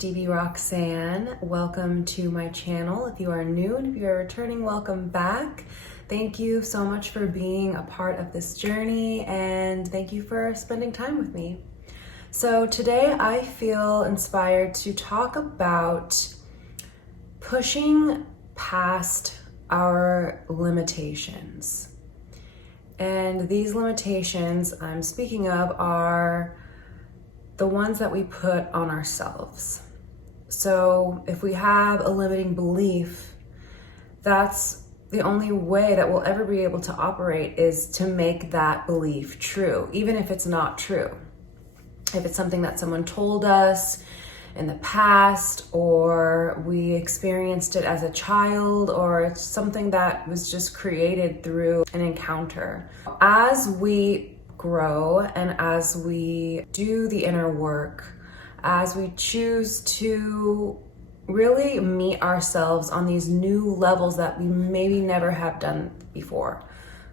Stevi Roxanne. Welcome to my channel. If you are new and if you are returning, welcome back. Thank you so much for being a part of this journey and thank you for spending time with me. So today I feel inspired to talk about pushing past our limitations. And these limitations I'm speaking of are the ones that we put on ourselves. So if we have a limiting belief, that's the only way that we'll ever be able to operate is to make that belief true, even if it's not true. If it's something that someone told us in the past, or we experienced it as a child, or it's something that was just created through an encounter. As we grow and as we do the inner work, as we choose to really meet ourselves on these new levels that we maybe never have done before,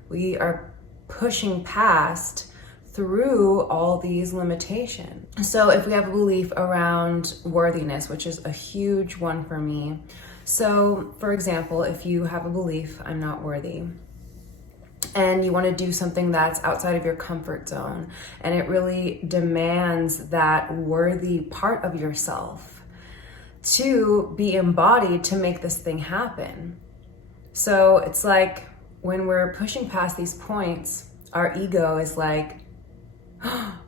we are pushing past through all these limitations. So if we have a belief around worthiness, which is a huge one for me. So for example, if you have a belief, I'm not worthy, and you want to do something that's outside of your comfort zone, and it really demands that worthy part of yourself to be embodied to make this thing happen. So it's like when we're pushing past these points, our ego is like, oh,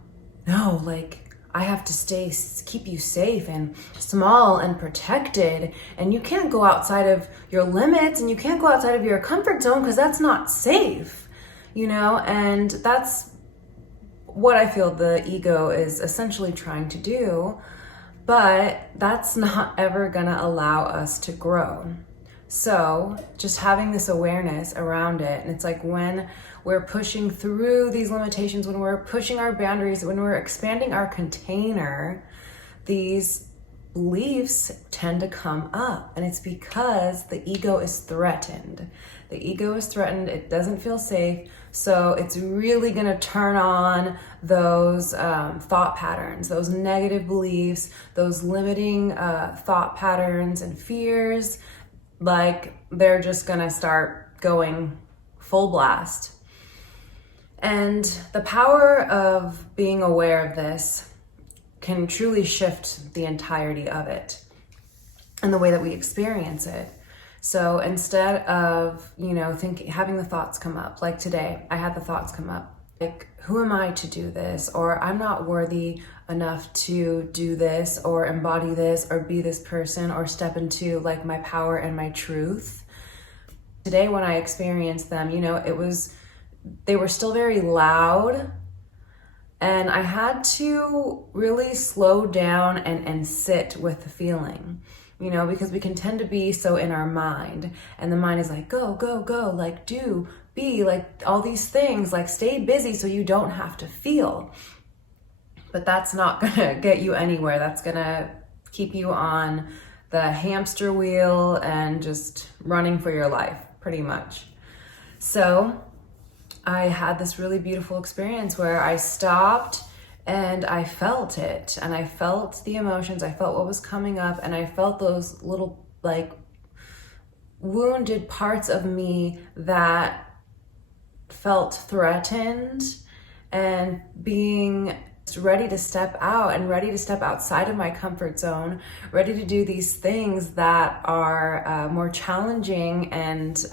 no, like I have to keep you safe and small and protected, and you can't go outside of your limits and you can't go outside of your comfort zone because that's not safe, you know? And that's what I feel the ego is essentially trying to do, but that's not ever gonna allow us to grow. So just having this awareness around it, and it's like when we're pushing through these limitations, when we're pushing our boundaries, when we're expanding our container, these beliefs tend to come up, and it's because the ego is threatened. The ego is threatened, it doesn't feel safe, so it's really gonna turn on those thought patterns, those negative beliefs, those limiting thought patterns and fears. Like they're just gonna start going full blast. And the power of being aware of this can truly shift the entirety of it and the way that we experience it. So instead of, having the thoughts come up, like today, I had the thoughts come up, like, who am I to do this? Or I'm not worthy enough to do this or embody this or be this person or step into like my power and my truth. Today when I experienced them, they were still very loud, and I had to really slow down and sit with the feeling, because we can tend to be so in our mind, and the mind is like, go, go, go, like do, be, like all these things, like stay busy so you don't have to feel. But that's not gonna get you anywhere. That's gonna keep you on the hamster wheel and just running for your life, pretty much. So I had this really beautiful experience where I stopped and I felt it, and I felt the emotions, I felt what was coming up, and I felt those little like wounded parts of me that felt threatened, and being ready to step out and ready to step outside of my comfort zone, ready to do these things that are more challenging and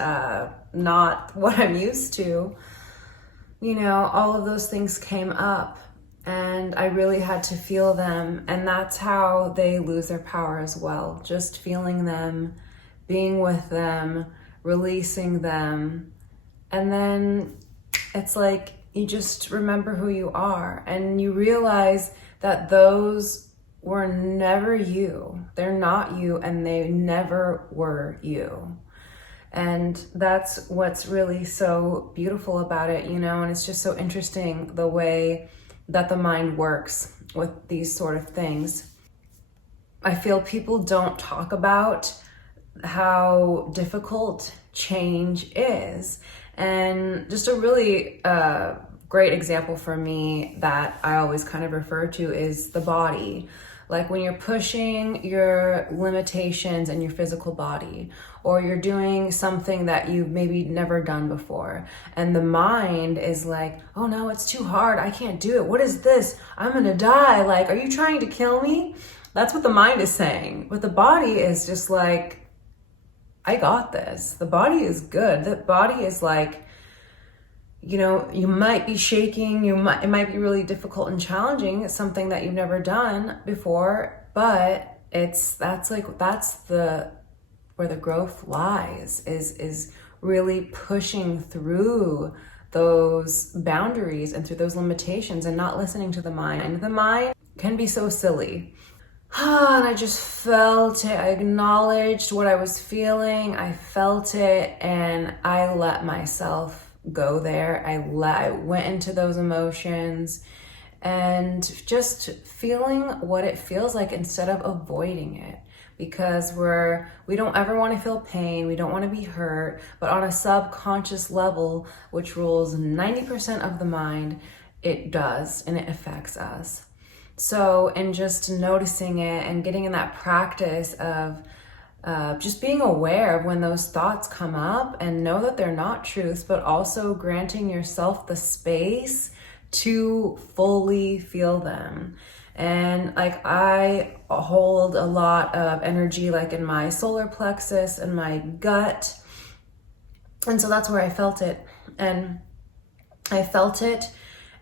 not what I'm used to. All of those things came up, and I really had to feel them, and that's how they lose their power as well. Just feeling them, being with them, releasing them, and then it's like you just remember who you are, and you realize that those were never you. They're not you, and they never were you. And that's what's really so beautiful about it, and it's just so interesting the way that the mind works with these sort of things. I feel people don't talk about how difficult change is. And just a really great example for me that I always kind of refer to is the body. Like when you're pushing your limitations in your physical body, or you're doing something that you've maybe never done before, and the mind is like, oh no, it's too hard, I can't do it, what is this, I'm gonna die, like, are you trying to kill me? That's what the mind is saying. But the body is just like, I got this. The body is good. The body is like, you know, you might be shaking, it might be really difficult and challenging. It's something that you've never done before, but that's where the growth lies, is really pushing through those boundaries and through those limitations and not listening to the mind. And the mind can be so silly. And I just felt it. I acknowledged what I was feeling. I felt it, and I let myself go there. I went into those emotions and just feeling what it feels like instead of avoiding it, because we don't ever want to feel pain. We don't want to be hurt, but on a subconscious level, which rules 90% of the mind, it does, and it affects us. So in just noticing it and getting in that practice of just being aware of when those thoughts come up, and know that they're not truths, but also granting yourself the space to fully feel them. And like, I hold a lot of energy like in my solar plexus and my gut. And so that's where I felt it. And I felt it,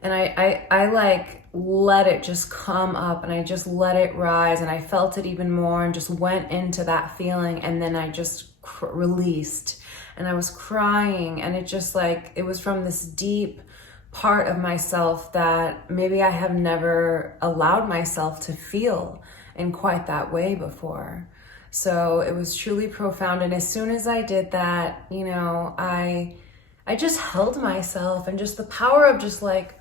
and I like let it just come up, and I just let it rise, and I felt it even more and just went into that feeling, and then I just released, and I was crying, and it just like, it was from this deep part of myself that maybe I have never allowed myself to feel in quite that way before. So it was truly profound. And as soon as I did that, you know, I just held myself, and just the power of just like,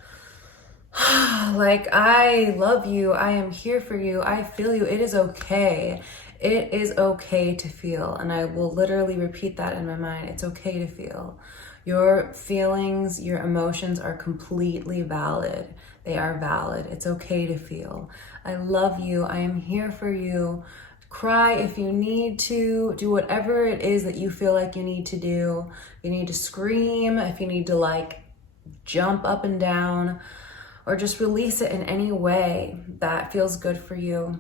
like, I love you, I am here for you, I feel you, it is okay. It is okay to feel. And I will literally repeat that in my mind. It's okay to feel. Your feelings, your emotions are completely valid. They are valid. It's okay to feel. I love you. I am here for you. Cry if you need to. Do whatever it is that you feel like you need to do. You need to scream if you need to like jump up and down, or just release it in any way that feels good for you.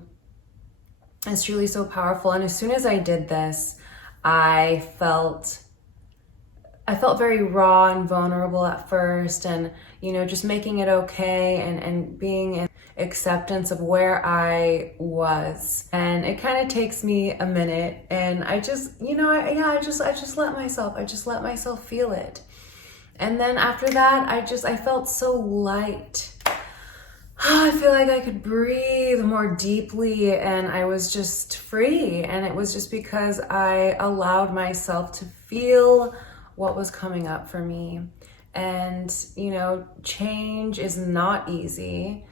It's truly so powerful. And as soon as I did this, I felt very raw and vulnerable at first, and, you know, just making it okay, and being in acceptance of where I was. And it kind of takes me a minute, and I just, you know, I just let myself feel it. And then after that, I felt so light. I feel like I could breathe more deeply, and I was just free. And it was just because I allowed myself to feel what was coming up for me. And, you know, change is not easy.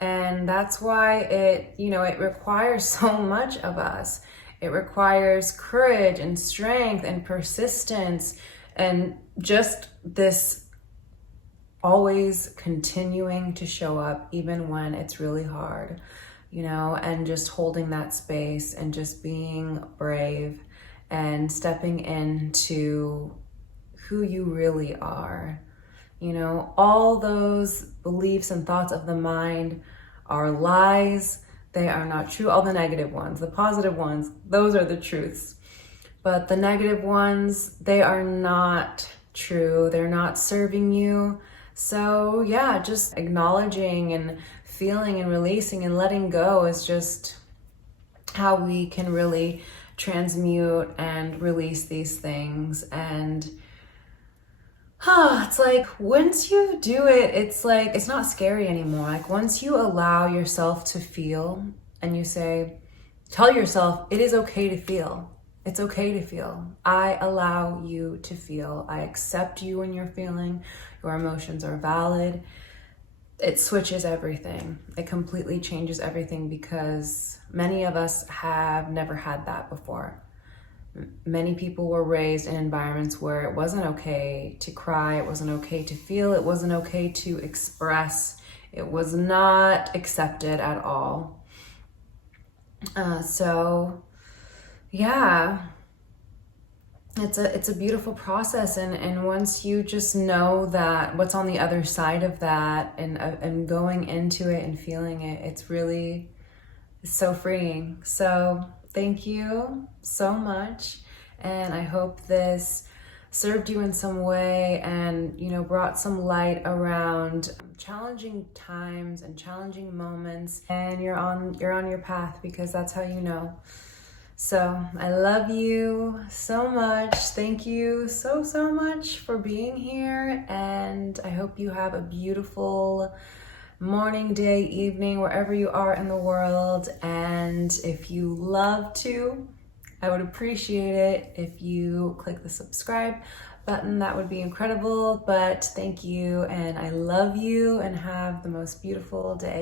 And that's why it requires so much of us. It requires courage and strength and persistence, and just this always continuing to show up even when it's really hard, you know, and just holding that space and just being brave and stepping into who you really are. You know, all those beliefs and thoughts of the mind are lies. They are not true. All the negative ones, the positive ones, those are the truths. But the negative ones, they are not true. They're not serving you. So yeah, just acknowledging and feeling and releasing and letting go is just how we can really transmute and release these things. And it's like, once you do it, it's like, it's not scary anymore. Like, once you allow yourself to feel, and you tell yourself, it is okay to feel. It's okay to feel. I allow you to feel. I accept you when you're feeling. Your emotions are valid. It switches everything. It completely changes everything, because many of us have never had that before. Many people were raised in environments where it wasn't okay to cry, it wasn't okay to feel, it wasn't okay to express. It was not accepted at all. So yeah, it's a beautiful process, and once you just know that what's on the other side of that, and going into it and feeling it, it's so freeing. So thank you so much, and I hope this served you in some way, and brought some light around challenging times and challenging moments, and you're on your path, because that's how you know. So I love you so much. Thank you so much for being here, and I hope you have a beautiful morning, day, evening, wherever you are in the world. And if you love to, I would appreciate it if you click the subscribe button. That would be incredible. But thank you, and I love you, and have the most beautiful day.